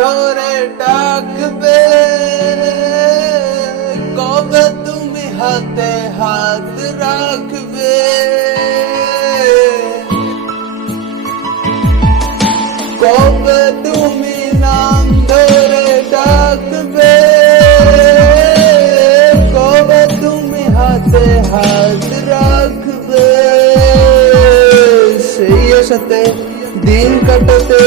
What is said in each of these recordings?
ধরে ডাকবে, কবে তুমি হাতে হাত রাখবে। কবে তুমি নাম ধরে ডাকবে, কবে তুমি হাতে হাত রাখবে। সেই আশাতে দিন কাটাতে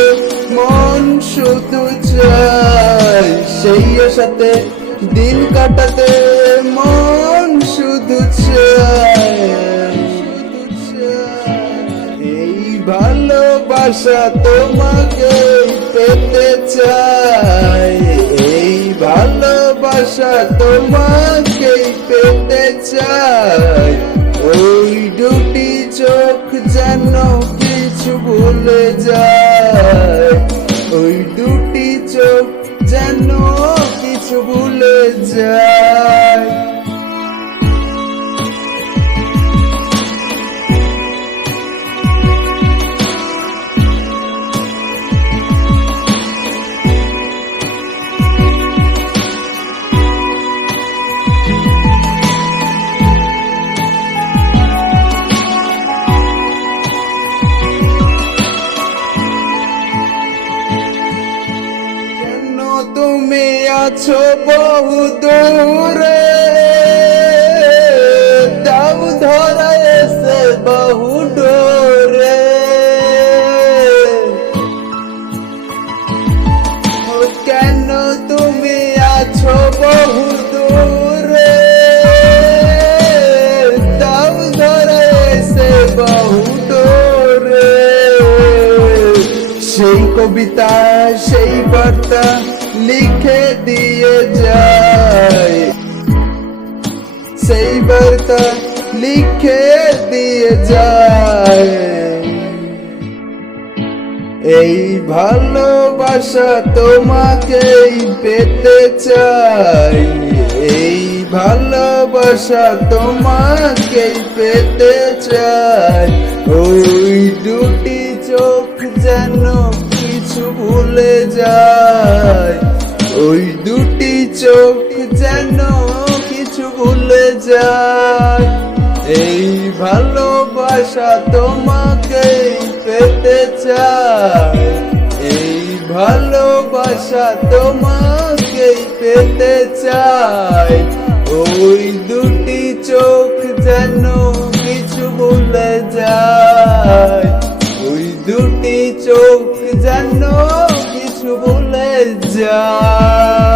মন শুধু চায়, সেই আশাতে দিন কাটাতে মন শুধু চায়। এই ভালোবাসা তোমাকে পেতে চাই, এই ভালোবাসা তোমাকে পেতে চাই। ওই দুটি চোখ যেন কিছু ভুলে যায়, ওই দুটি চোখ যেন কিছু ভুলে যায়। তুমি আছো বহু দূরে, দাও ধরা এসে বহু ডোরে। কেন তুমি আছো বহু দূরে, দাও ধরা এসে বহু ডোরে। সেই কবিতা সেই বার্তা লিখে দিয়ে যায়, সেই বার্তা লিখে দিয়ে যায়। এই ভালোবাসা তোমাকেই পেতে চাই, এই ভালোবাসা তোমাকেই পেতে চাই। ওই দুটি চোখ যেন কিছু ভুলে যায়, ওই দুটি চোখ যেন কিছু ভুলে যায়। এই ভালোবাসা তোমাকেই পেতে চাই, এই ভালোবাসা তোমাকেই পেতে চাই। ওই দুটি চোখ যেন কিছু ভুলে যায়, ওই দুটি চোখ যেন কিছু ভুলে যায়।